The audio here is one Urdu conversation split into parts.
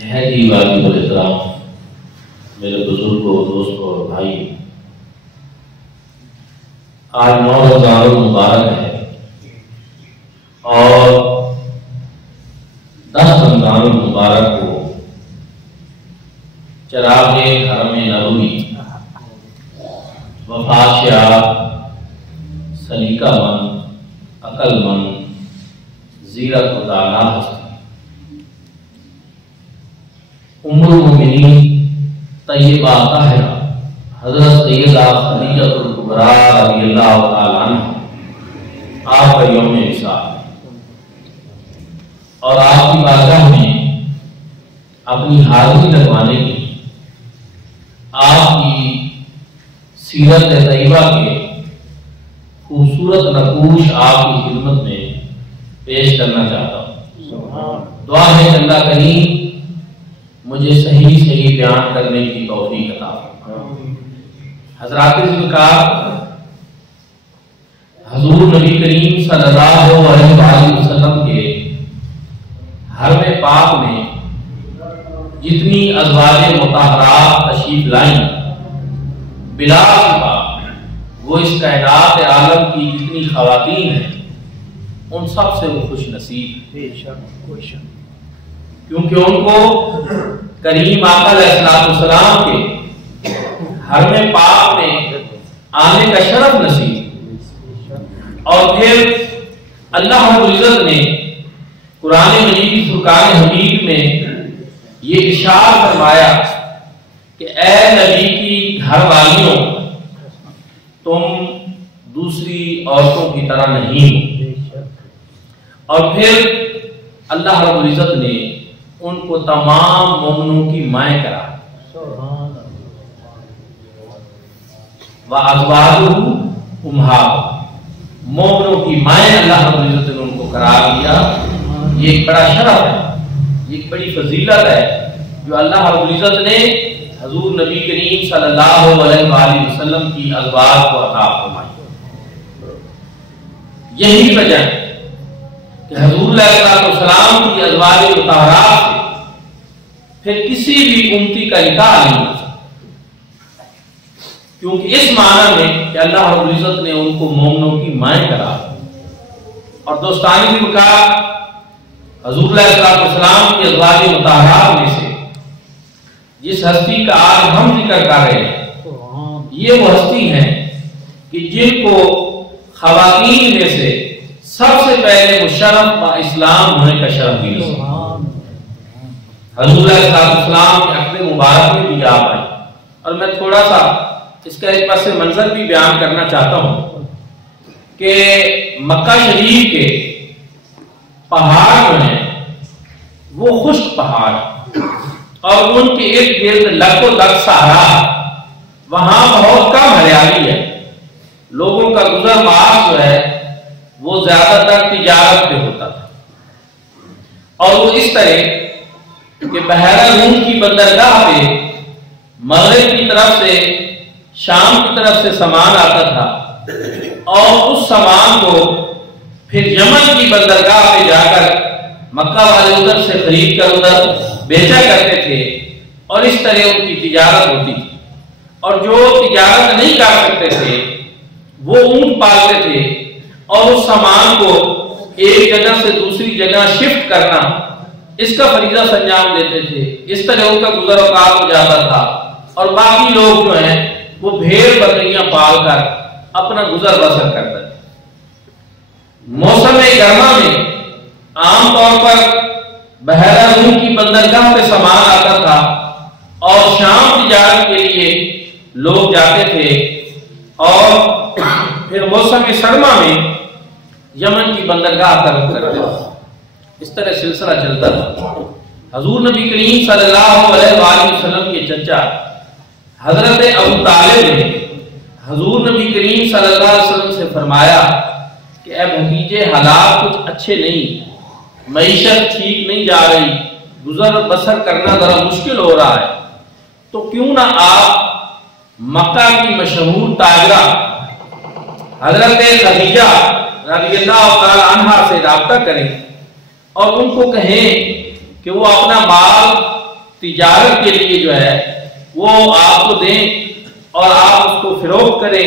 نہایت واجب الاحترام میرے بزرگوں، دوستوں اور بھائی، آج 9 رمضان المبارک ہے اور 10 رمضان المبارک کو چراغ حرم نبوی وفات شاہ سلیقہ مند، عقل مند، زیرت و دانا ہستی ام المؤمنین طیبہ طاہرہ حضرت سیدہ خدیجہ الکبریٰ رضی اللہ تعالی عنہ آپ کا یوم وصال اور آپ کی بارگاہ میں اپنی حاضری لگوانے کے لیے آپ کی سیرت طیبہ کے خوبصورت نقوش آپ کی خدمت میں پیش کرنا چاہتا ہوں۔ دعا ہے اللہ کریم مجھے صحیح بیان کرنے کی توفیق عطا فرمائے۔ حضرات ذوالفقار، حضور نبی کریم صلی اللہ علیہ وآلہ وسلم کے حرم پاک میں جتنی ازواج مطہرات تشریف لائیں، بلا شبہ وہ اس کائنات عالم کی جتنی خواتین ہیں ان سب سے وہ خوش نصیب، کیونکہ ان کو کریم آقا علیہ السلام کے حرم پاک میں آنے کا شرف نصیب۔ اور پھر اللہ رب العزت نے قرآن مجید فرقان حمید میں یہ ارشاد فرمایا کہ اے نبی کی گھر والیوں، تم دوسری عورتوں کی طرح نہیں ہو۔ اور پھر اللہ رب العزت نے ان کو تمام مومنوں کی مائیں کرا، وَأَزْوَاجُهُ أُمَّهَاتُهُمْ، مومنوں کی مائیں اللہ رب العزت نے ان کو قرار دیا۔ یہ ایک بڑا شرف ہے، یہ ایک بڑی فضیلت ہے جو اللہ رب العزت نے حضور نبی کریم صلی اللہ علیہ وآلہ وسلم کی ازواج کو عطا فرمائی۔ یہی وجہ ہے کہ حضور علیہ السلام کی ازواج مطہرات سے پھر کسی بھی امتی کا نکاح نہیں ہو سکتا، کیونکہ اس معنی میں کہ اللہ رب العزت نے ان کو مومنوں کی مائیں کرا۔ اور دوستانی بھی کہا حضور علیہ السلام کی ازواج مطہرات میں سے جس ہستی کا آج ہم ذکر کر رہے ہیں، یہ وہ ہستی ہیں کہ جن کو خواتین میں سے سب سے پہلے مشرف با اسلام ہونے کا شرف بھی نصیب۔ حضور علیہ السلام کے عقد مبارک میں بھی آپ آئی، اور میں تھوڑا سا اس کا ایک پس منظر بھی بیان کرنا چاہتا ہوں کہ مکہ شریف کے پہاڑ جو ہیں وہ خشک پہاڑ اور ان کے ارد گرد لگ و لگ صحرا، وہاں بہت کم ہریالی ہے، لوگوں کا گزر بسر جو ہے وہ زیادہ تر تجارت پہ ہوتا تھا، اور وہ اس طرح کہ بحیرہ روم کی بندرگاہ پہ مغرب کی طرف سے شام کی طرف سے سامان آتا تھا، اور اس سامان کو پھر یمن کی بندرگاہ پہ جا کر مکہ والے ادھر سے خرید کر ادھر بیچا کرتے تھے، اور اس طرح ان کی تجارت ہوتی تھی۔ اور جو تجارت نہیں کر سکتے تھے وہ اونٹ پالتے تھے، اور اس سامان کو ایک جگہ سے دوسری جگہ شفٹ کرنا، اس کا فریضہ سنجام دیتے تھے۔ اس طرح ان کا گزر اوقات ہو جاتا تھا، اور باقی لوگ جو ہیں وہ بھیڑ بکریاں پال کر اپنا گزر بسر کرتے تھے۔ موسم گرما میں عام طور پر بحیرہ روم کی بندرگاہ پہ سامان آتا تھا، اور شام تجارت کے لیے لوگ جاتے تھے، اور پھر موسم سرما میں یمن کی بندرگاہ پر رک کرتے تھے۔ اس طرح سلسلہ چلتا تھا۔ حضور نبی کریم صلی اللہ علیہ وآلہ وسلم کے چچا حضرت ابو طالب نے حضور نبی کریم صلی اللہ علیہ وسلم سے فرمایا کہ اے بھتیجے، حالات کچھ اچھے نہیں، معیشت ٹھیک نہیں جا رہی، گزر بسر کرنا ذرا مشکل ہو رہا ہے، تو کیوں نہ آپ مکہ کی مشہور تاجرہ حضرت خدیجہ رضی اللہ تعالی عنہا سے رابطہ کریں اور ان کو کہیں کہ وہ اپنا مال تجارت کے لیے جو ہے وہ آپ کو دیں اور آپ اس کو فروخت کریں،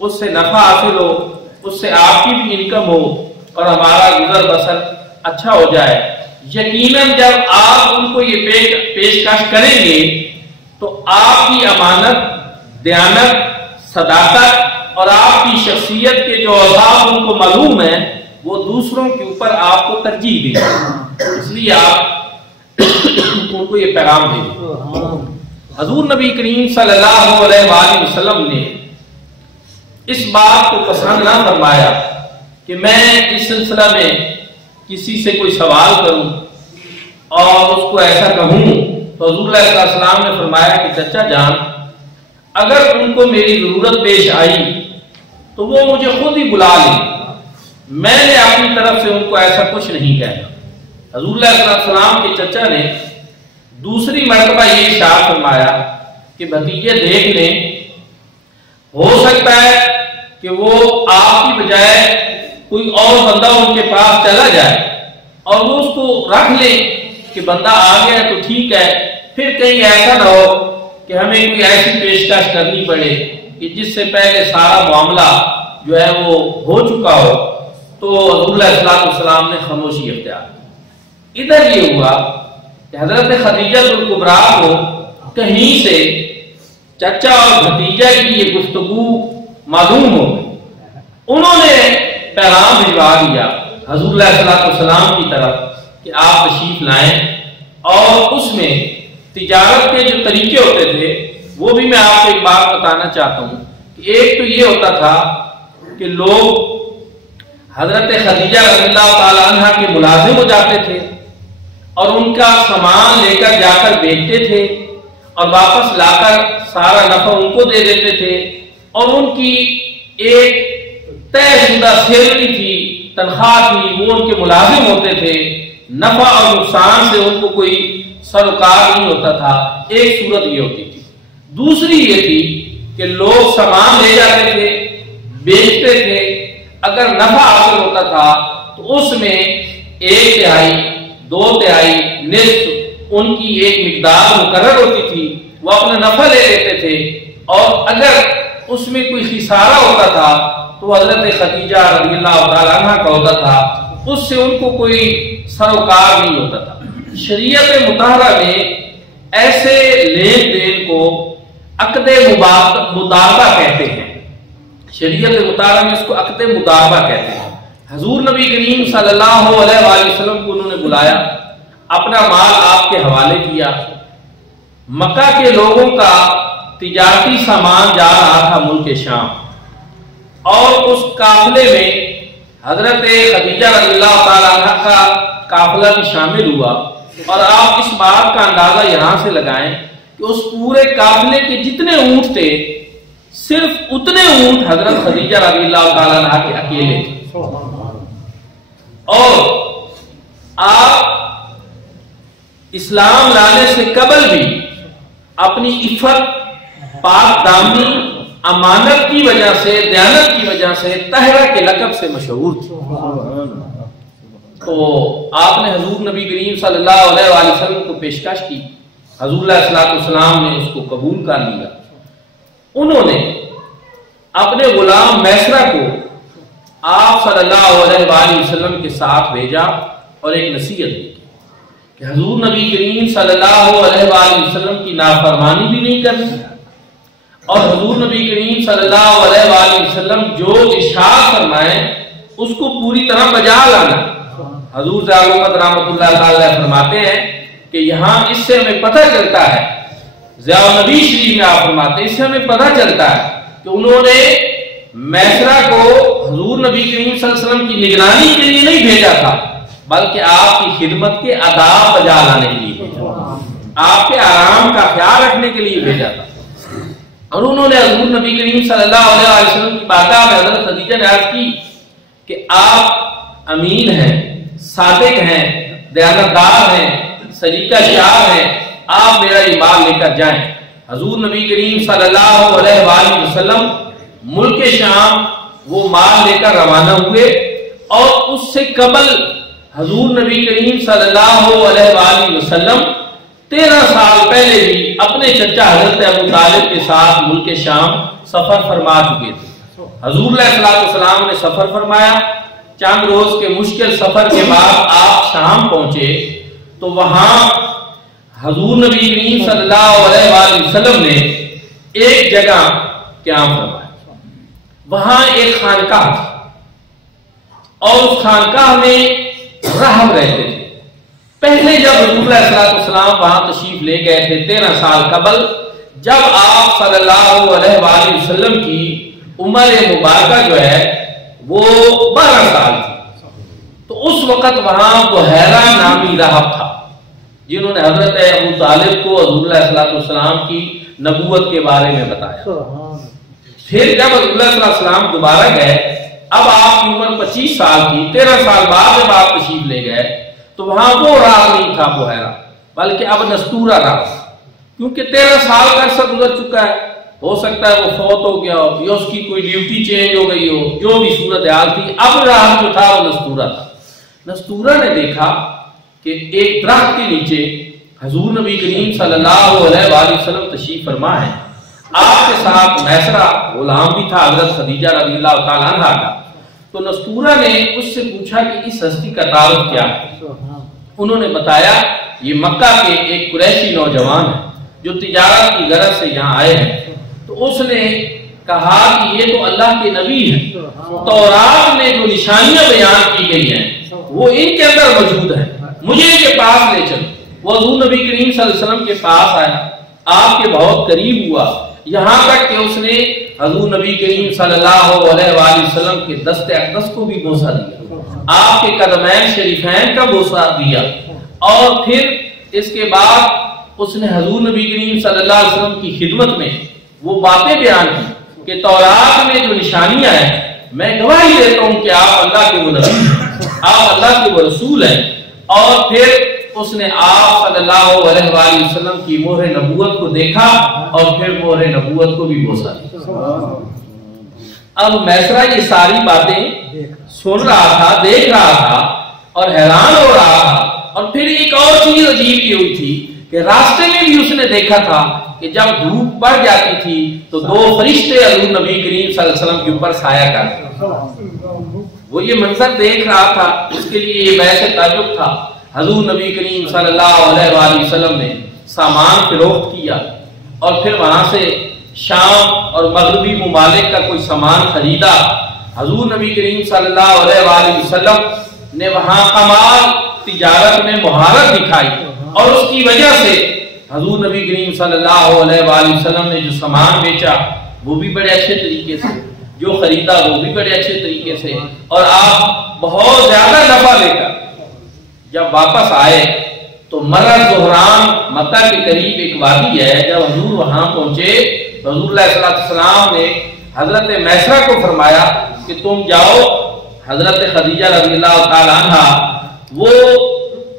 اس سے نفع حاصل ہو، اس سے آپ کی بھی انکم ہو اور ہمارا گزر بسر اچھا ہو جائے۔ یقیناً جب آپ ان کو یہ پیشکش کریں گے تو آپ کی امانت، دیانت، صداقت اور آپ کی شخصیت کے جو اوصاف ان کو معلوم ہیں وہ دوسروں کے اوپر آپ کو ترجیح دیں گے، اس لیے آپ ان کو یہ پیغام دیں۔ حضور نبی کریم صلی اللہ علیہ وآلہ وسلم نے اس بات کو پسند نہ فرمایا کہ میں اس سلسلہ میں کسی سے کوئی سوال کروں اور اس کو ایسا کہوں، تو حضور علیہ السلام نے فرمایا کہ چچا جان اگر ان کو میری ضرورت پیش آئی تو وہ مجھے خود ہی بلا لیں، میں نے اپنی طرف سے ان کو ایسا کچھ نہیں کہنا۔ حضور علیہ السلام کے چچا نے دوسری مرتبہ یہ ارشاد فرمایا کہ بھتیجے دیکھ لیں، ہو سکتا ہے کہ وہ آپ کی بجائے کوئی اور بندہ ان کے پاس چلا جائے اور وہ اس کو رکھ لیں کہ بندہ آ گیا تو ٹھیک ہے، پھر کہیں ایسا نہ ہو کہ ہمیں کوئی ایسی پیشکش کرنی پڑے کہ جس سے پہلے سارا معاملہ جو ہے وہ ہو چکا ہو۔ تو حضور علیہ السلام نے خاموشی اختیار کی۔ ادھر یہ ہوا کہ حضرت خدیجہ الکبریٰ کو کہیں سے چچا اور بھتیجا کی یہ گفتگو معلوم ہو گئی، انہوں نے پیغام بھجوا دیا حضور علیہ السلام کی طرف کہ آپ تشریف لائیں، اور اس میں تجارت کے جو طریقے ہوتے تھے وہ بھی میں آپ کو ایک بات بتانا چاہتا ہوں کہ ایک تو یہ ہوتا تھا کہ لوگ حضرت خدیجہ رضی اللہ تعالی عنہ کے ملازم ہو جاتے تھے اور ان کا سامان لے کر جا کر بیچتے تھے اور واپس لا کر سارا نفع ان کو دے دیتے تھے، اور ان کی ایک طے شدہ سیلری تھی، تنخواہ تھی، وہ ان کے ملازم ہوتے تھے، نفع اور نقصان سے ان کو کوئی سروکار نہیں ہوتا تھا۔ ایک صورت یہ ہوتی تھی۔ دوسری یہ تھی کہ لوگ سامان لے جاتے تھے، بیچتے تھے، اگر نفع حاصل ہوتا تھا تو اس میں 1/3، 2/3، نصف ان کی ایک مقدار مقرر ہوتی تھی، وہ اپنا نفع لے لیتے تھے، اور اگر اس میں کوئی خسارہ ہوتا تھا تو حضرت خدیجہ رضی اللہ تعالیٰ عنہ کا ہوتا تھا، اس سے ان کو کوئی سروکار نہیں ہوتا تھا۔ شریعت مطہرہ میں ایسے لین دین کو عقد مداربہ کہتے ہیں، شریعت مطالعہ میں اس کو عقد مداربہ کہتے ہیں۔ حضور نبی کریم صلی اللہ علیہ وآلہ وسلم کو انہوں نے بلایا، اپنا مال آپ کے حوالے کیا، مکہ کے لوگوں کا تجارتی سامان جا رہا تھا ملک شام، اور اس قافلے میں حضرت خدیجہ رضی اللہ تعالیٰ عنہ کا قافلہ بھی شامل ہوا، اور آپ اس بات کا اندازہ یہاں سے لگائیں کہ اس پورے قافلے کے جتنے اونٹ تھے صرف اتنے اونٹ حضرت خدیجہ رضی اللہ تعالیٰ عنہ کے اکیلے تھے، اور آپ اسلام لانے سے قبل بھی اپنی عفت، پاک دامنی، امانت کی وجہ سے، دیانت کی وجہ سے طاہرہ کے لقب سے مشہور تھی۔ تو آپ نے حضور نبی کریم صلی اللہ علیہ وآلہ وسلم کو پیشکش کی، حضور علیہ السلام نے اس کو قبول کر لیا۔ انہوں نے اپنے غلام میسرہ کو آپ صلی اللہ علیہ وآلہ وسلم کے ساتھ بھیجا اور ایک نصیحت دی کہ حضور نبی کریم صلی اللہ علیہ وآلہ وسلم کی نافرمانی بھی نہیں کرنی، اور حضور نبی کریم صلی اللہ علیہ وآلہ وسلم جو ارشاد فرمائیں اس کو پوری طرح بجا لانا۔ حضور رحمت اللہ تعالی فرماتے ہیں کہ یہاں اس سے ہمیں پتہ چلتا ہے، ضیاء النبی شریف میں آپ فرماتے ہیں، اس سے ہمیں پتہ چلتا ہے کہ انہوں نے میسرہ کو حضور نبی کریم صلی اللہ علیہ وسلم کی نگرانی کے لیے نہیں بھیجا تھا، بلکہ آپ کی خدمت کے آداب بجا لانے کے لیے بھیجا، آپ کے آرام کا خیال رکھنے کے لیے بھیجا تھا۔ اور انہوں نے حضور نبی کریم صلی اللہ علیہ وسلم کی بارگاہ میں حضرت خدیجہ نے عرض کی کہ آپ امین ہیں، صادق ہیں، دیانتدار ہیں، سلیقہ شعار ہیں، آپ میرا یہ مال لے کر جائیں۔ حضور نبی کریم صلی اللہ علیہ وآلہ وسلم ملک شام وہ مال لے کر روانہ ہوئے، اور اس سے قبل حضور نبی کریم صلی اللہ علیہ وآلہ وسلم 13 سال پہلے بھی اپنے چچا حضرت ابو طالب کے ساتھ ملک شام سفر فرما چکے تھے۔ حضور علیہ السلام نے سفر فرمایا، چند روز کے مشکل سفر کے بعد آپ شام پہنچے تو وہاں حضور نبی کریم صلی اللہ علیہ وآلہ وسلم نے ایک جگہ قیام فرمایا۔ وہاں ایک خانقاہ تھی اور اس خانقاہ میں راہب رہتے تھے۔ پہلے جب حضور علیہ السلام وہاں تشریف لے گئے تھے 13 سال قبل، جب آپ صلی اللہ علیہ وآلہ وسلم کی عمر مبارکہ جو ہے وہ 12 سال تھی، تو اس وقت وہاں بحیرہ نامی راہب تھا جنہوں نے حضرت ابو طالب کو حضور علیہ السلام کی نبوت کے بارے میں بتایا۔ پھر جب حضور علیہ السلام دوبارہ گئے، اب آپ کی عمر 25 سال کی، 13 سال بعد جب آپ تشریف لے گئے تو وہاں وہ راہ نہیں تھا بحیرہ، بلکہ اب نستورہ راہ، کیونکہ 13 سال کا عرصہ گزر چکا ہے، ہو سکتا ہے وہ فوت ہو گیا ہو یا اس کی کوئی ڈیوٹی چینج ہو گئی ہو، جو بھی صورتحال تھی، اب راہ جو تھا وہ نستورہ تھا۔ نستورہ نے دیکھا کہ ایک درخت کے نیچے حضور نبی کریم صلی اللہ علیہ وآلہ وسلم تشریف فرما ہے، آپ کے ساتھ میسرہ غلام بھی تھا حضرت خدیجہ رضی اللہ تعالیٰ عنہ کا۔ تو نستورہ نے اس سے پوچھا کہ اس ہستی کا تعارف کیا ہے؟ انہوں نے بتایا یہ مکہ کے ایک قریشی نوجوان ہے جو تجارت کی غرض سے یہاں آئے ہیں۔ تو اس نے کہا کہ یہ تو اللہ کے نبی ہیں، تورات میں جو نشانیاں بیان کی گئی ہیں وہ ان کے اندر موجود ہیں، مجھے ان کے پاس لے چلو۔ وہ حضور نبی کریم صلی اللہ علیہ وسلم کے پاس آیا، آپ کے بہت قریب ہوا، یہاں تک کہ اس نے حضور نبی کریم صلی اللہ علیہ وآلہ وسلم کے دست اقدس کو بھی بوسہ دیا، آپ کے قدمین شریفین کا بوسہ دیا، اور پھر اس کے بعد اس نے حضور نبی کریم صلی اللہ علیہ وسلم کی خدمت میں وہ باتیں بیان کی کہ تورات میں جو نشانیاں ہیں میں گواہی دیتا ہوں کہ آپ اللہ کے وہ نبی ہیں، آپ اللہ کے وہ رسول ہیں۔ اور پھر اس نے آپ صلی اللہ علیہ وآلہ وسلم کی مہر نبوت کو دیکھا اور پھر مہر نبوت کو بھی بوسہ دیا۔ اب میسرہ یہ ساری باتیں سن رہا تھا، دیکھ رہا تھا اور حیران ہو رہا تھا۔ اور پھر ایک اور چیز عجیب یہ ہوئی تھی کہ راستے میں بھی اس نے دیکھا تھا کہ جب دھوپ بڑھ جاتی تھی تو 2 فرشتے حضور نبی کریم صلی اللہ علیہ وسلم کے اوپر سایہ کرتے۔ وہ یہ منظر دیکھ رہا تھا، اس کے لیے یہ بحث تعجب تھا۔ حضور نبی کریم صلی اللہ علیہ وآلہ وسلم نے سامان فروخت کیا اور پھر وہاں سے شام اور مغربی ممالک کا کوئی سامان خریدا۔ حضور نبی کریم صلی اللہ علیہ وآلہ وسلم نے وہاں کمال تجارت میں مہارت دکھائی، اور اس کی وجہ سے حضور نبی کریم صلی اللہ علیہ وآلہ وسلم نے جو سامان بیچا وہ بھی بڑے اچھے طریقے سے، جو خریدا وہ بھی بڑے اچھے طریقے سے، اور آپ بہت زیادہ نفع لے کر جب واپس آئے تو مرہ زہران مکہ کے قریب ایک وادی ہے، جب حضور وہاں پہنچے تو حضور علیہ السلام نے حضرت میسرہ کو فرمایا کہ تم جاؤ، حضرت خدیجہ رضی اللہ تعالیٰ عنہ وہ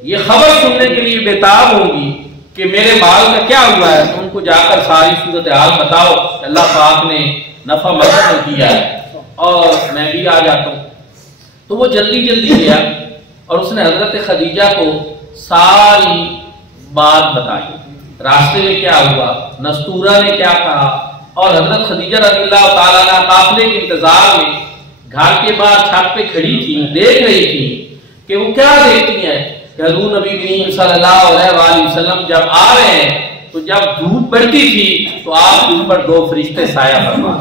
یہ خبر سننے کے لیے بےتاب ہوگی کہ میرے مال کا کیا ہوا ہے، ان کو جا کر ساری صورتحال بتاؤ، اللہ پاک نے نفع مدد کیا ہے اور میں بھی آ جاتا ہوں۔ تو وہ جلدی گیا اور اس نے حضرت خدیجہ کو ساری بات بتائی، راستے میں کیا ہوا، نستورہ نے کیا کہا، اور حضرت خدیجہ رضی اللہ تعالیٰ عنہ قافلے کے انتظار میں گھر کے باہر چھت پہ کھڑی تھی، دیکھ رہی تھی کہ وہ کیا دیکھتی ہیں کہ حضور نبی کریم صلی اللہ علیہ وآلہ وسلم جب آ رہے ہیں تو جب دھوپ بڑھتی تھی تو آپ کے اوپر 2 فرشتے سایہ فرما۔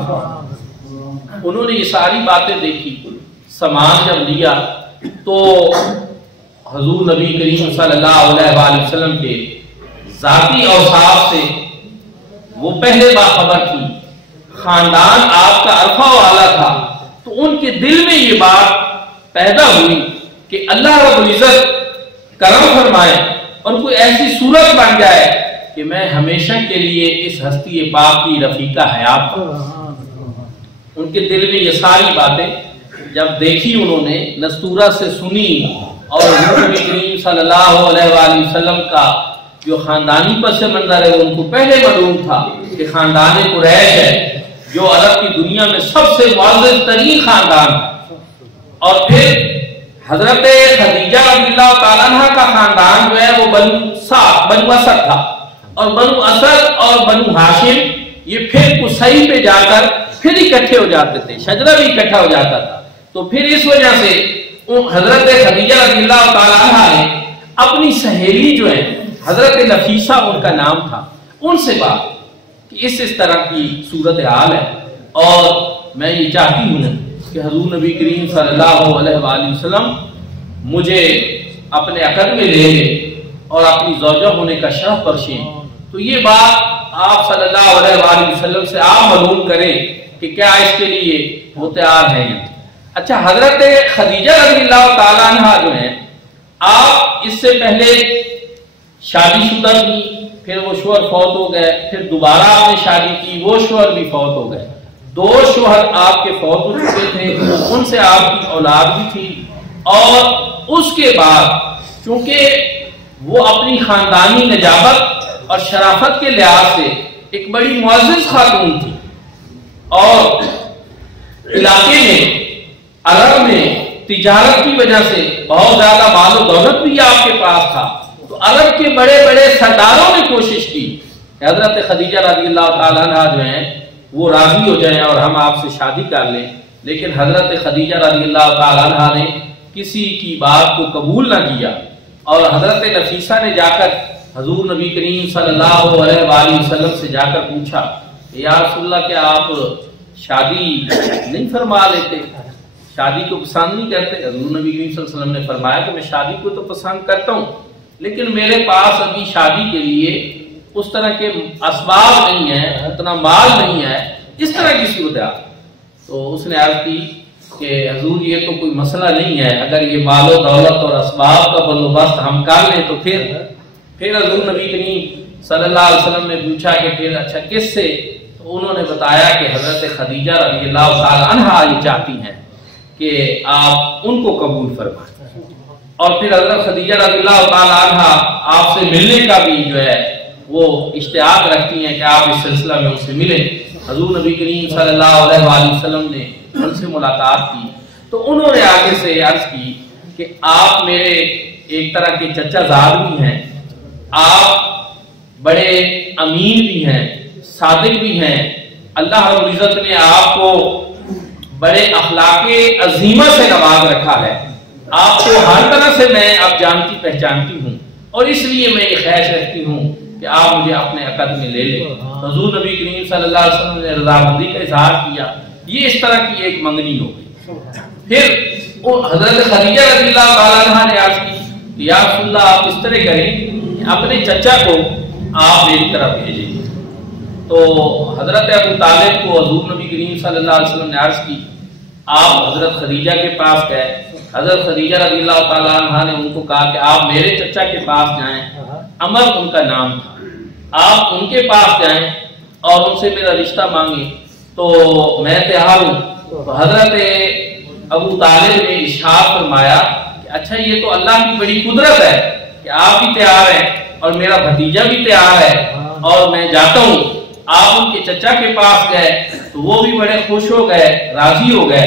انہوں نے یہ ساری باتیں دیکھی، سامان جب لیا تو حضور نبی کریم صلی اللہ علیہ وآلہ وسلم کے ذاتی اوصاف سے وہ پہلے باخبر تھی، خاندان آپ کا عرفہ والا تھا، تو ان کے دل میں یہ بات پیدا ہوئی کہ اللہ رب العزت کرم فرمائے اور کوئی ایسی صورت بن جائے کہ میں ہمیشہ کے لیے اس ہستی پاک کی رفیقہ حیات ہوں۔ ان کے دل میں یہ ساری باتیں جب دیکھی، انہوں نے نستورہ سے سنی، اور حضور نبی کریم صلی اللہ علیہ وآلہ وسلم کا جو خاندانی پس منظر ہے ان کو پہلے معلوم تھا کہ خاندان قریش ہے جو عرب کی دنیا میں سب سے معزز ترین خاندان ہے، اور پھر حضرت خدیجہ رضی اللہ تعالیٰ عنہ کا خاندان جو ہے وہ بنو اسد تھا، اور بنو اسد اور بنو ہاشم یہ پھر قصی پہ جا کر پھر اکٹھے ہو جاتے تھے، شجرہ بھی اکٹھا ہو جاتا تھا۔ تو پھر اس وجہ سے حضرت خدیجہ رضی اللہ تعالیٰ عنہ نے اپنی سہیلی جو ہے حضرت نفیسہ ان کا نام تھا، ان سے بات کہ اس طرح کی صورتحال ہے، اور میں یہ چاہتی ہوں کہ حضور نبی کریم صلی اللہ علیہ وآلہ وسلم مجھے اپنے عقد میں لے لے اور اپنی زوجہ ہونے کا شرف بخشیں۔ تو یہ بات آپ صلی اللہ علیہ وآلہ وسلم سے آپ معلوم کریں کہ کیا اس کے لیے وہ تیار ہیں۔ اچھا، حضرت خدیجہ رضی اللہ تعالیٰ عنہ جو ہیں، آپ اس سے پہلے شادی شدہ کی، پھر وہ شوہر فوت ہو گئے، پھر دوبارہ آپ نے شادی کی، وہ شوہر بھی فوت ہو گئے، 2 شوہر آپ کے فوت ہو چکے تھے، ان سے آپ کی اولاد بھی تھی، اور اس کے بعد چونکہ وہ اپنی خاندانی نجابت اور شرافت کے لحاظ سے ایک بڑی معزز خاتون تھی، اور علاقے میں عرب میں تجارت کی وجہ سے بہت زیادہ مال و دولت بھی آپ کے پاس تھا، تو عرب کے بڑے بڑے سرداروں نے کوشش کی کہ حضرت خدیجہ رضی اللہ تعالیٰ عنہ جو ہیں وہ راضی ہو جائیں اور ہم آپ سے شادی کر لیں، لیکن حضرت خدیجہ رضی اللہ تعالیٰ عنہ نے کسی کی بات کو قبول نہ کیا، اور حضرت نفیسہ نے جا کر حضور نبی کریم صلی اللہ علیہ وآلہ وسلم سے جا کر پوچھا کہ یا رسول اللہ کیا آپ شادی نہیں فرما لیتے، شادی کو پسند نہیں کرتے؟ حضور نبی کریم صلی اللہ علیہ وسلم نے فرمایا کہ میں شادی کو تو پسند کرتا ہوں، لیکن میرے پاس ابھی شادی کے لیے اس طرح کے اسباب نہیں ہیں، اتنا مال نہیں ہے، اس طرح کی صورت ہے۔ تو اس نے عرض کی کہ حضور یہ تو کوئی مسئلہ نہیں ہے، اگر یہ مال و دولت اور اسباب کا بندوبست ہم کر لیں تو پھر حضور نبی کریم صلی اللہ علیہ وسلم نے پوچھا کہ پھر اچھا کس سے؟ تو انہوں نے بتایا کہ حضرت خدیجہ رضی اللہ تعالی عنہا یہ چاہتی ہیں کہ آپ ان کو قبول فرمائیں، اور پھر حضرت خدیجہ رضی اللہ تعالی عنہا آپ سے ملنے کا بھی جو ہے وہ اشتیاق رکھتی ہیں کہ آپ اس سلسلہ میں ان سے ملیں۔ حضور نبی کریم صلی اللہ علیہ وآلہ وسلم نے ان سے ملاقات کی، تو انہوں نے آگے سے عرض کی کہ آپ میرے ایک طرح کے چچا زاد بھی ہیں، آپ بڑے امین بھی ہیں، صادق بھی ہیں، اللہ رب العزت نے آپ کو بڑے اخلاق عظیمہ سے نواز رکھا ہے، آپ کو ہر طرح سے میں اب جانتی پہچانتی ہوں، اور اس لیے میں یہ خواہش رکھتی ہوں کہ آپ مجھے اپنے عقد میں لے لیں۔ حضور نبی کریم صلی اللہ علیہ وسلم نے رضامندی کا اظہار کیا، یہ اس طرح کی ایک منگنی ہو گئی۔ پھر حضرت خدیجہ رضی اللہ تعالیٰ عنہ نے عرض کی کہ یا رسول اللہ آپ اس طرح کریں کہ اپنے چچا کو آپ میری طرف بھیجیں۔ تو حضرت ابو طالب کو حضور نبی کریم صلی اللہ علیہ وسلم نے عرض کی، آپ حضرت خدیجہ کے پاس گئے، حضرت خدیجہ رضی اللہ تعالیٰ عنہ نے ان کو کہا کہ آپ میرے چچا کے پاس جائیں، عمر ان کا نام تھا، آپ ان کے پاس جائیں اور ان سے میرا رشتہ مانگیں تو میں تیار ہوں۔ تو حضرت ابو طالب نے ارشاد فرمایا کہ اچھا یہ تو اللہ کی بڑی قدرت ہے کہ آپ بھی تیار ہیں اور میرا بھتیجا بھی تیار ہے اور میں جاتا ہوں۔ آپ ان کے چچا کے پاس گئے تو وہ بھی بڑے خوش ہو گئے، راضی ہو گئے،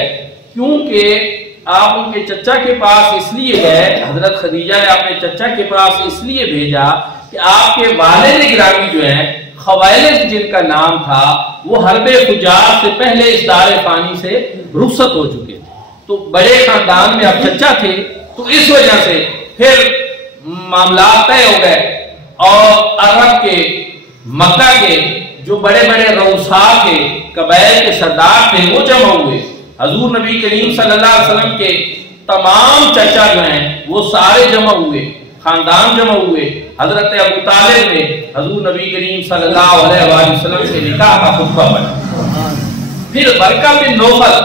کیونکہ آپ ان کے چچا کے پاس اس لیے گئے، حضرت خدیجہ نے اپنے چچا کے پاس اس لیے بھیجا کہ آپ کے والد گرامی جو ہیں خویلد جن کا نام تھا وہ حرب فجار سے پہلے اس دار فانی سے رخصت ہو چکے تھے، تو بڑے خاندان میں اب چچا تھے، تو اس وجہ سے پھر معاملات طے ہو گئے، اور عرب کے مکہ کے جو بڑے بڑے رؤساء کے قبائل کے سردار تھے وہ جمع ہوئے، حضور نبی کریم صلی اللہ علیہ وسلم کے تمام چچا جو ہیں وہ سارے جمع ہوئے، خاندان جمع ہوئے۔ حضرت ابو طالب نے حضور نبی کریم صلی اللہ علیہ وآلہ وسلم سے نکاح کا خطبہ پڑھا۔ پھر برقہ بن نوفل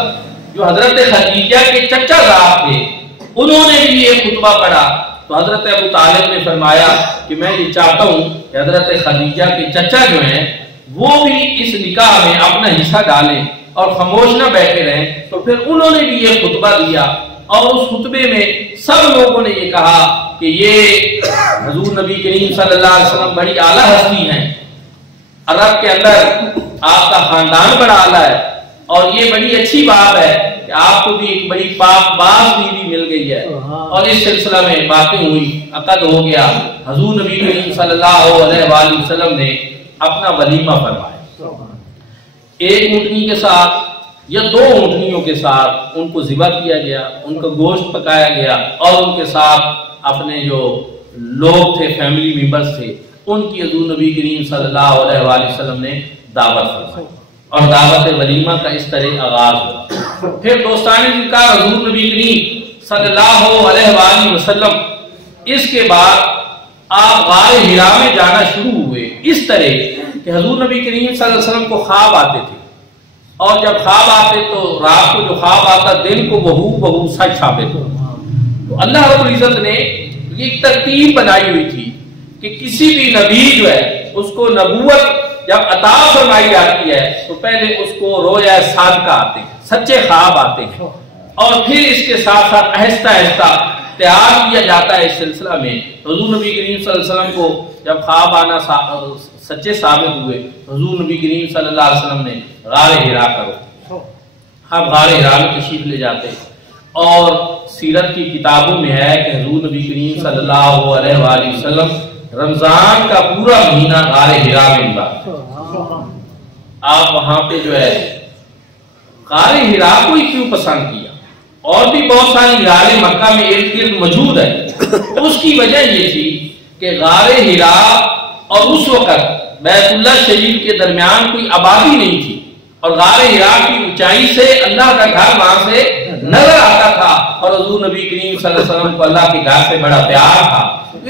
جو حضرت خدیجہ کے چچا زاد تھے انہوں نے بھی یہ خطبہ پڑھا، تو حضرت ابو طالب نے فرمایا کہ میں یہ چاہتا ہوں کہ حضرت خدیجہ کے چچا جو ہیں وہ بھی اس نکاح میں اپنا حصہ ڈالیں اور خاموش نہ بیٹھے رہیں۔ تو پھر انہوں نے بھی یہ خطبہ دیا، اور اس خطبے میں سب لوگوں نے یہ کہا کہ یہ حضور نبی کریم صلی اللہ علیہ وسلم بڑی اعلیٰ ہستی ہیں، عرب کے اندر آپ کا خاندان بڑا اعلیٰ ہے، اور یہ بڑی اچھی بات ہے کہ آپ کو بھی ایک بڑی پاک باز بیوی مل گئی ہے، اور اس سلسلہ میں باتیں ہوئی، عقد ہو گیا، حضور نبی کریم صلی اللہ علیہ وآلہ وسلم نے اپنا ولیمہ فرمایا، ایک اونٹنی کے ساتھ یا 2 اونٹنیوں کے ساتھ ان کو ذبح کیا گیا، ان کا گوشت پکایا گیا، اور ان کے ساتھ اپنے جو لوگ تھے، فیملی ممبرز تھے، ان کی حضور نبی کریم صلی اللہ علیہ وآلہ وسلم نے دعوت فرمائی، اور دعوت ولیمہ کا اس طرح آغاز ہوا۔ پھر دوستان ذکر حضور نبی کریم صلی اللہ علیہ وآلہ وسلم اس کے بعد آپ غار حرا میں جانا شروع ہوئے، اس طرح کہ حضور نبی کریم صلی اللہ علیہ وسلم کو خواب آتے تھے، اور جب خواب آتے تو رات کو جو خواب آتا دن کو بہو سچ ثابت ہوتا۔ تو اللہ رب العزت نے یہ ترتیب بنائی ہوئی تھی کہ کسی بھی نبی جو ہے اس کو نبوت جب عطا فرمائی جاتی ہے تو پہلے اس کو رویا صادقہ آتے ہیں، سچے خواب آتے ہیں، اور پھر اس کے ساتھ ساتھ آہستہ آہستہ تیار کیا جاتا ہے۔ اس سلسلہ میں حضور نبی کریم صلی اللہ علیہ وسلم کو جب خواب آنا سچے ثابت ہوئے، حضور نبی کریم صلی اللہ علیہ وسلم نے غار حرا کرو، ہم غار حرا میں تشریف لے جاتے، اور سیرت کی کتابوں میں ہے کہ حضور نبی کریم صلی اللہ علیہ وآلہ وسلم رمضان کا پورا مہینہ غار حرا میں گزارے۔ آپ وہاں پہ جو ہے غار حرا کو ہی کیوں پسند کیا؟ اور بھی بہت ساری غاریں مکہ میں ارد گرد موجود ہے، اس کی وجہ یہ تھی کہ غار حرا اور اس وقت بیت اللہ شریف کے درمیان کوئی آبادی نہیں تھی، اور غار حرا کی اونچائی سے اللہ کا گھر وہاں سے نظر آتا تھا، اور حضور نبی کریم صلی اللہ علیہ وسلم کو اللہ کے گھر سے بڑا پیار تھا،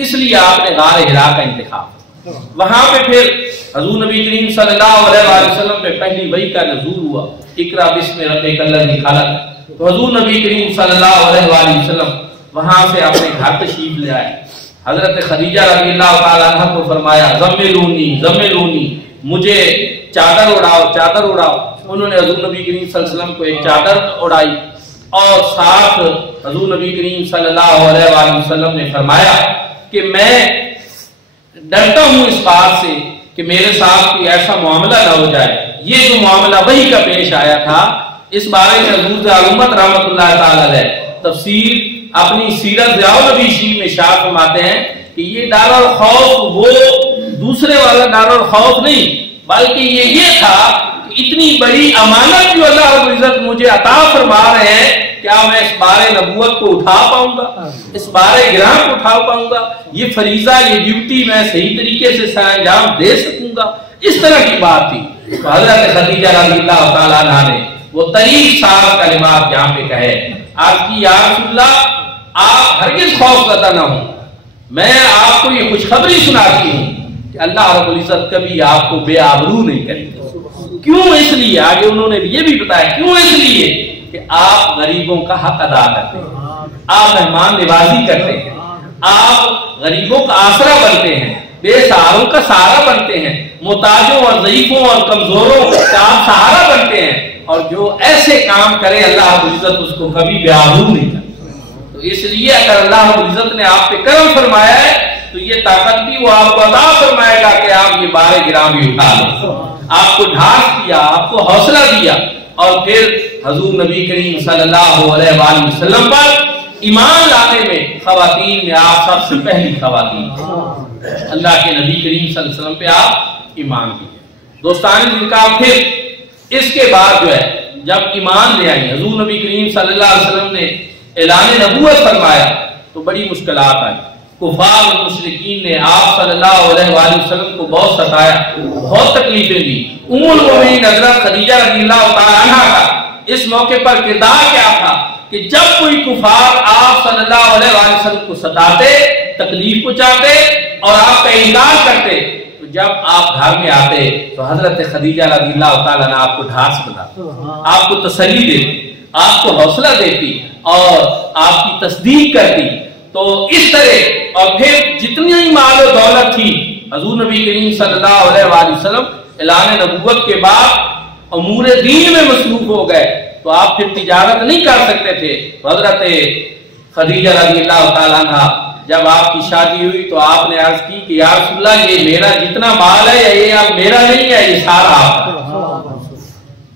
اس لیے آپ نے غار حرا کا انتخاب۔ وہاں پہ پھر حضور نبی کریم صلی اللہ علیہ وسلم پہ پہلی وحی کا نزول ہوا، اقرا بسم ربک الذی خلق۔ تو حضور نبی کریم صلی اللہ علیہ وسلم وہاں سے اپنے گھر تشریف لے آئے۔ حضرت خدیجہ رضی اللہ تعالیٰ عنہ کو فرمایا زملونی، مجھے چادر اڑاؤ۔ انہوں نے حضور نبی کریم صلی اللہ علیہ وسلم کو ایک چادر اڑائی، اور ساتھ حضور نبی کریم صلی اللہ علیہ وسلم نے فرمایا کہ میں ڈرتا ہوں اس بات سے کہ میرے ساتھ کوئی ایسا معاملہ نہ ہو جائے، یہ جو معاملہ وحی کا پیش آیا تھا، اس بارے میں حضور علامت رحمۃ اللہ تعالی علیہ تفسیر اپنی سیرت ضیاء النبی میں اشارہ فرماتے ہیں کہ یہ دار الخوف وہ دوسرے والا دار الخوف نہیں، بلکہ یہ تھا کہ اتنی بڑی امانت جو اللہ رب العزت مجھے عطا فرما رہے ہیں، کیا میں اس بارے نبوت کو اٹھا پاؤں گا، اس بارے گراں کو اٹھا پاؤں گا، یہ فریضہ، یہ ڈیوٹی میں صحیح طریقے سے سر انجام دے سکوں گا، اس طرح کی بات تھی۔ تو حضرت خدیجہ رضی اللہ تعالیٰ عنہ نے وہ طریق صاحب کلمات یہاں پہ کہے، آپ کی یا رسول اللہ آپ ہرگز خوف زدہ نہ ہوں، میں آپ کو یہ خوشخبری سناتی ہوں کہ اللہ رب العزت کبھی آپ کو بے آبرو نہیں کرے گا۔ کیوں؟ اس لیے آگے انہوں نے یہ بھی بتایا، کیوں؟ اس لیے کہ آپ غریبوں کا حق ادا کرتے ہیں، آپ مہمان نوازی کرتے ہیں، آپ غریبوں کا آسرا بنتے ہیں، بے سہاروں کا سہارا بنتے ہیں، محتاجوں اور ضعیفوں اور کمزوروں کا آپ سہارا بنتے ہیں، اور جو ایسے کام کرے اللہ رب العزت اس کو کبھی بے آبرو نہیں کرتا۔ تو اس لیے اگر اللہ رب العزت نے آپ پہ کرم فرمایا ہے تو یہ طاقت بھی وہ آپ کو عطا فرمائے گا کہ آپ یہ بارے گراں بھی اٹھا لیں۔ آپ کو ڈھانس دیا، آپ کو حوصلہ دیا، اور پھر حضور نبی کریم صلی اللہ علیہ وآلہ وسلم پر ایمان لانے میں خواتین میں آپ سب سے پہلی خواتین، اللہ کے نبی کریم صلی اللہ علیہ وسلم پہ آپ ایمان دیے۔ دوستان جن کا پھر اس کے بعد جو ہے جب ایمان لے آئی، حضور نبی کریم صلی اللہ علیہ وسلم نے اعلان نبوت فرمایا تو بڑی مشکلات آئی۔ کفار اور مشرکین نے آپ صلی اللہ علیہ وآلہ وسلم کو بہت ستایا، بہت تکلیفیں دی۔ ام المؤمنین حضرت خدیجہ رضی اللہ تعالی عنہا کا اس موقع پر کردار کیا تھا کہ جب کوئی کفار آپ صلی اللہ علیہ وآلہ وسلم کو ستاتے، تکلیف پہنچاتے اور آپ کا انکار کرتے، تو جب آپ گھر میں آتے تو حضرت خدیجہ رضی اللہ تعالیٰ عنہ آپ کو ڈھانس بتاتی، آپ کو تسلی دیتی، آپ کو حوصلہ دیتی اور آپ کی تصدیق کرتی۔ تو اس طرح اور پھر جتنی مال و دولت تھی، حضور نبی کریم صلی اللہ علیہ وآلہ وسلم اعلان نبوت کے بعد امور دین میں مصروف ہو گئے، تو آپ پھر تجارت نہیں کر سکتے تھے۔ حضرت خدیجہ رضی اللہ تعالیٰ عنہ جب آپ کی شادی ہوئی تو آپ نے عرض کی کہ یا رسول اللہ یہ میرا جتنا مال ہے یہ اب میرا نہیں ہے، یہ سارا آپ کا۔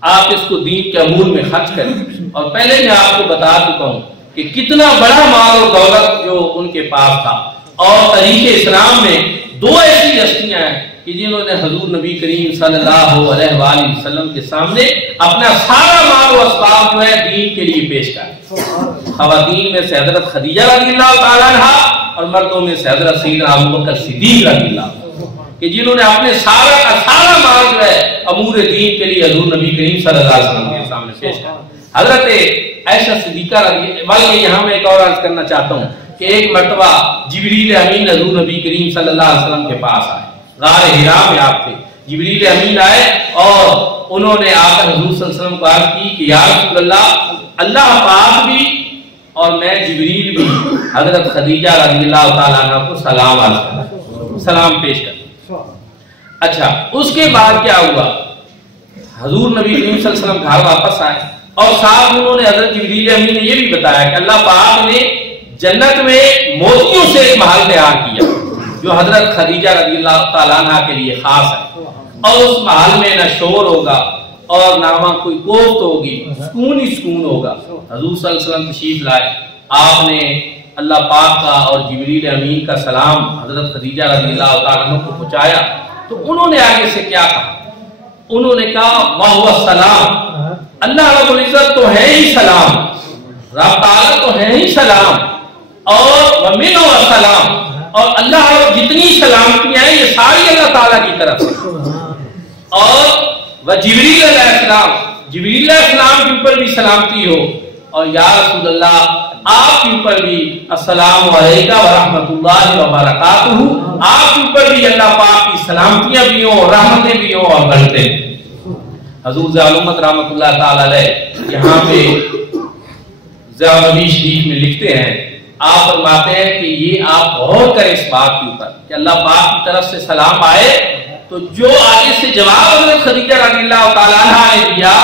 آپ اس کو دین کے امور میں خرچ کریں. اور پہلے میں آپ کو بتا چکا ہوں کہ کتنا بڑا مال و دولت جو ان کے پاس تھا. اور تاریخ اسلام میں دو ایسی ہستیاں ہیں کہ جنہوں نے حضور نبی کریم صلی اللہ علیہ وآلہ وسلم کے سامنے اپنا سارا مال و اسباب جو ہے دین کے لیے پیش کیا. خواتین میں سے حضرت خدیجہ رضی اللہ تعالیٰ عنہا اور مردوں میں سے حضرت سیدنا ابوبکر صدیق رضی اللہ کہ جنہوں نے اپنے سارا کا سارا مال جو ہے امور دین کے لیے حضور نبی کریم صلی اللہ علیہ وسلم کے سامنے پیش کیا. حضرت عائشہ صدیقہ رضی اللہ یہاں میں ایک اور عرض کرنا چاہتا ہوں کہ ایک مرتبہ جبریل امین حضور نبی کریم صلی اللہ علیہ وسلم کے پاس آئے. غار حرا میں آپ تھے. جبریل امین آئے اور انہوں نے آ کر حضور صلی اللہ علیہ وسلم کو عرض کی کہ یا رسول اللہ، اللہ پاک بھی اور میں جبریل بھی حضرت خدیجہ رضی اللہ تعالیٰ عنہ کو سلام عرض کرتا، سلام پیش کرتا. اچھا، اس کے بعد کیا ہوا؟ حضور نبی کریم صلی اللہ علیہ وسلم گھر واپس آئے اور ساتھ انہوں نے حضرت جبریل امین نے یہ بھی بتایا کہ اللہ پاک نے جنت میں موتیوں سے ایک محل تیار کیا جو حضرت خدیجہ رضی اللہ تعالیٰ عنہ کے لیے خاص ہے، اور اس محل میں نہ شور ہوگا اور نہ وہاں کوئی کوفت ہوگی، سکون ہی سکون ہوگا. حضور صلی اللہ علیہ وسلم تشریف لائے، آپ نے اللہ پاک کا اور جبریل امین کا سلام حضرت خدیجہ رضی اللہ تعالیٰ عنہ کو پہنچایا. تو انہوں نے آگے سے کیا کہا؟ انہوں نے کہا وَهُوَ السلام، اللہ رب العزت تو ہے ہی سلام، رب تعالیٰ تو ہے ہی سلام، اور وَمِنْهُ السلام، اور اللہ جتنی سلامتیاں ہیں یہ ساری اللہ تعالیٰ کی طرف سے. اور وجبریل علیہ السلام، جبریل علیہ السلام کے اوپر بھی سلامتی ہو، اور یا رسول اللہ آپ کے اوپر بھی السلام علیکم ورحمۃ اللہ وبرکاتہ، آپ کے اوپر بھی اللہ پاک کی سلامتیاں بھی ہوں، رحمتیں بھی ہوں اور برکتیں. حضور ضیاءالامت رحمۃ اللہ تعالی علیہ یہاں پہ ضیاءالنبی شریف میں لکھتے ہیں، آپ فرماتے ہیں کہ یہ آپ غور کریں اس بات کے اوپر کہ اللہ پاک کی طرف سے سلام آئے تو جو آگے سے جواب حضرت خدیجہ رضی اللہ تعالیٰ عنہ نے دیا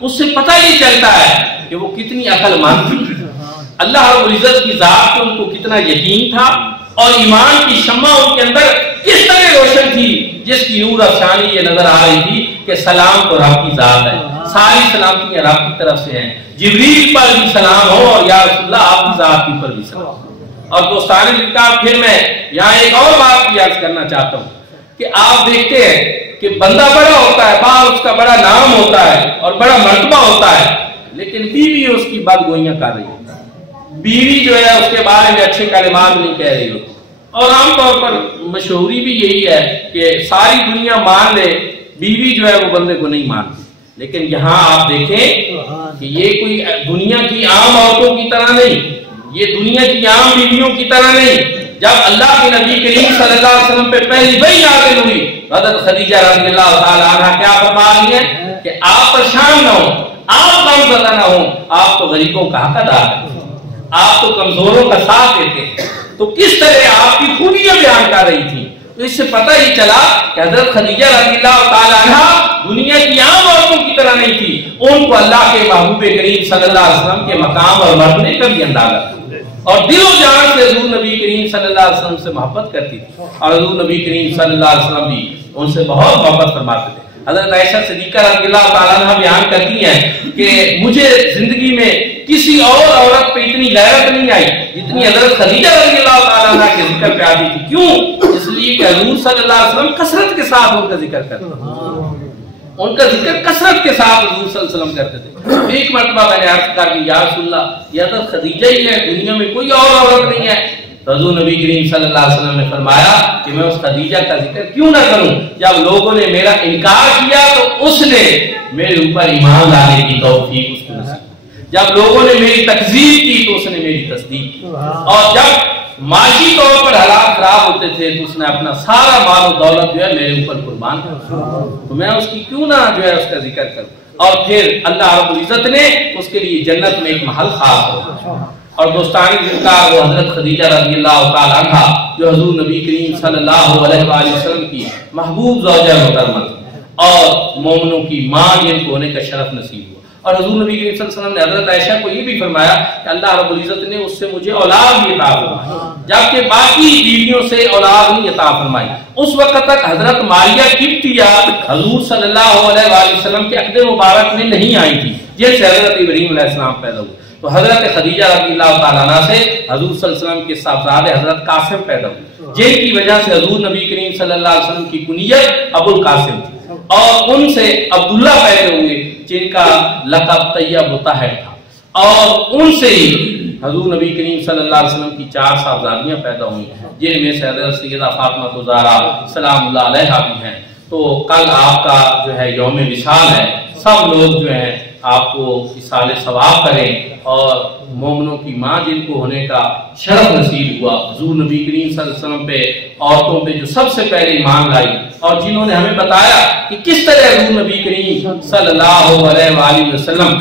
اس سے پتہ یہ چلتا ہے کہ وہ کتنی عقل مند تھی، اللہ رب العزت کی ذات کو ان کو کتنا یقین تھا، اور ایمان کی شمع ان کے اندر کس طرح روشن تھی جس کی نور افشانی یہ نظر آ رہی تھی کہ سلام تو رب کی ذات ہے، ساری سلامتیاں رب کی طرف سے ہیں. جبریل پر بھی سلام ہو اور یا رسول اللہ آپ کی ذات کی پر بھی سلام. اور دوستان ذکر پھر میں یہاں ایک اور بات بھی عرض کرنا چاہتا ہوں کہ آپ دیکھتے ہیں کہ بندہ بڑا ہوتا ہے، بعض اس کا بڑا نام ہوتا ہے اور بڑا مرتبہ ہوتا ہے، لیکن بیوی اس کی بدگوئیاں کر رہی ہوتی ہے، بیوی جو ہے اس کے بارے میں اچھے کلمات نہیں کہہ رہی ہوتی. اور عام طور پر مشہوری بھی یہی ہے کہ ساری دنیا مان لے، بیوی جو ہے وہ بندے کو نہیں مانتی. لیکن یہاں آپ دیکھیں کہ یہ کوئی دنیا کی عام عورتوں کی طرح نہیں، یہ دنیا کی عام بیویوں کی طرح نہیں. جب اللہ کے نبی کریم صلی اللہ علیہ وسلم پہ پہلی وحی نازل ہوئی، حضرت خدیجہ رضی اللہ تعالی عنہ کیا فرما رہی ہیں کہ آپ پریشان نہ ہوں، آپ غم زدہ نہ ہوں، آپ تو غریبوں کا حق ادا کرتے ہیں، آپ تو کمزوروں کا ساتھ دیتے ہیں. تو کس طرح آپ کی خوبیاں بیان کر رہی تھی. تو اس سے پتہ ہی چلا کہ حضرت خدیجہ رضی اللہ تعالی عنہ دنیا کی عام عورتوں کی طرح نہیں تھی، ان کو اللہ کے محبوب کریم صلی اللہ علیہ وسلم کے مقام اور مرتبے کا بھی اندازہ تھا، اور دل و جان سے حضور نبی کریم صلی اللہ علیہ وسلم سے محبت کرتی تھی، اور حضور نبی کریم صلی اللہ علیہ وسلم بھی ان سے بہت محبت فرماتے تھے. حضرت عائشہ صدیقہ رضی اللہ تعالیٰ عنہ بیان کرتی ہیں کہ مجھے زندگی میں کسی اور عورت پہ اتنی غیرت نہیں آئی جتنی حضرت خدیجہ رضی اللہ تعالیٰ عنہ کے ذکر پہ آتی تھی. کیوں؟ اس لیے کہ حضور صلی اللہ علیہ وسلم کثرت کے ساتھ ان کا ذکر کرتے تھے، ان کا ذکر کثرت کے ساتھ حضور صلی اللہ علیہ وسلم کرتے تھے. ایک مرتبہ میں نے عرض کر کہ یا رسول اللہ یہ حضرت خدیجہ ہی ہے، دنیا میں کوئی اور عورت نہیں ہے. حضور نبی کریم صلی اللہ علیہ وسلم نے فرمایا کہ میں اس خدیجہ کا ذکر کیوں نہ کروں، جب لوگوں نے میرا انکار کیا تو اس نے میرے اوپر ایمان لانے کی توفیق اس کو نصیب کی، جب لوگوں نے میری تکذیب کی تو اس نے میری تصدیق کی، اور جب معاشی طور پر حالات خراب ہوتے تھے تو اس نے اپنا سارا مال و دولت جو ہے میرے اوپر قربان کر دیا، تو میں اس کی کیوں نہ جو ہے اس کا ذکر کروں. اور پھر اللہ رب العزت نے اس کے لیے جنت میں ایک محل خاص ہو. اور دوستانی ذکر وہ حضرت خدیجہ رضی اللہ تعالی عنہ جو حضور نبی کریم صلی اللہ علیہ وآلہ وسلم کی محبوب زوجہ محترمہ اور مومنوں کی ماں جن کو ہونے کا شرف نصیب ہوا. اور حضور نبی کریم صلی اللہ علیہ وسلم نے حضرت عائشہ کو یہ بھی فرمایا کہ اللہ رب العزت نے اس سے مجھے اولاد بھی عطا فرمائی، جبکہ باقی بیویوں سے اولاد نہیں عطا فرمائی۔ اس وقت تک حضرت ماریہ قبطیہ حضور صلی اللہ علیہ وآلہ وسلم کے عقد مبارک میں نہیں آئی تھی، جن سے حضرت ابراہیم علیہ السلام پیدا ہوئے۔ تو حضرت خدیجہ رضی اللہ تعالیٰ عنہ سے حضور صلی اللہ علیہ وسلم کے صاحبزادے حضرت قاسم پیدا ہوئے، جن کی وجہ سے حضور نبی کریم صلی اللہ علیہ وسلم کی کنیت ابو القاسم تھی، اور ان سے عبداللہ پیدا ہوئے جن کا لقب طیب طاہر تھا، اور ان سے ہی حضور نبی کریم صلی اللہ علیہ وسلم کی 4 صاحبزادیاں پیدا ہوئی، جن میں سے حضرت سیدہ فاطمہ زہرا سلام اللہ علیہا بھی ہیں۔ تو کل آپ کا جو ہے یوم وصال ہے، سب لوگ جو ہیں آپ کو اصال ثواب کریں، اور مومنوں کی ماں جن کو ہونے کا شرف نصیب ہوا، حضور نبی کریم صلی اللہ علیہ وسلم پہ عورتوں پہ جو سب سے پہلے ایمان لائی، اور جنہوں نے ہمیں بتایا کہ کس طرح حضور نبی کریم صلی اللہ علیہ وآلہ وسلم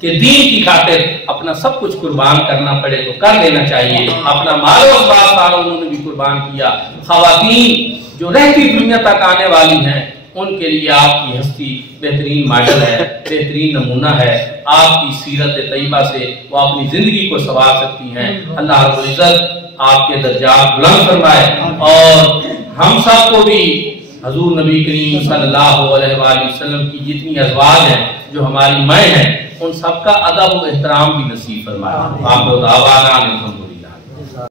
کہ دین کی خاطر اپنا سب کچھ قربان کرنا پڑے تو کر لینا چاہیے، اپنا مال و اسباب سارا انہوں نے بھی قربان کیا۔ خواتین جو رہتی دنیا تک آنے والی ہیں، ان کے لیے آپ کی ہستی بہترین ماڈل ہے، بہترین نمونہ ہے۔ آپ کی سیرت طیبہ سے وہ اپنی زندگی کو سنوار سکتی ہیں۔ اللہ رب العزت آپ کے درجات بلند فرمائے، اور ہم سب کو بھی حضور نبی کریم صلی اللہ علیہ وآلہ وسلم کی جتنی ازواج ہیں جو ہماری مائیں ہیں، ان سب کا ادب و احترام بھی نصیب فرمائے۔ آپ کو دعوانا الحمدللہ۔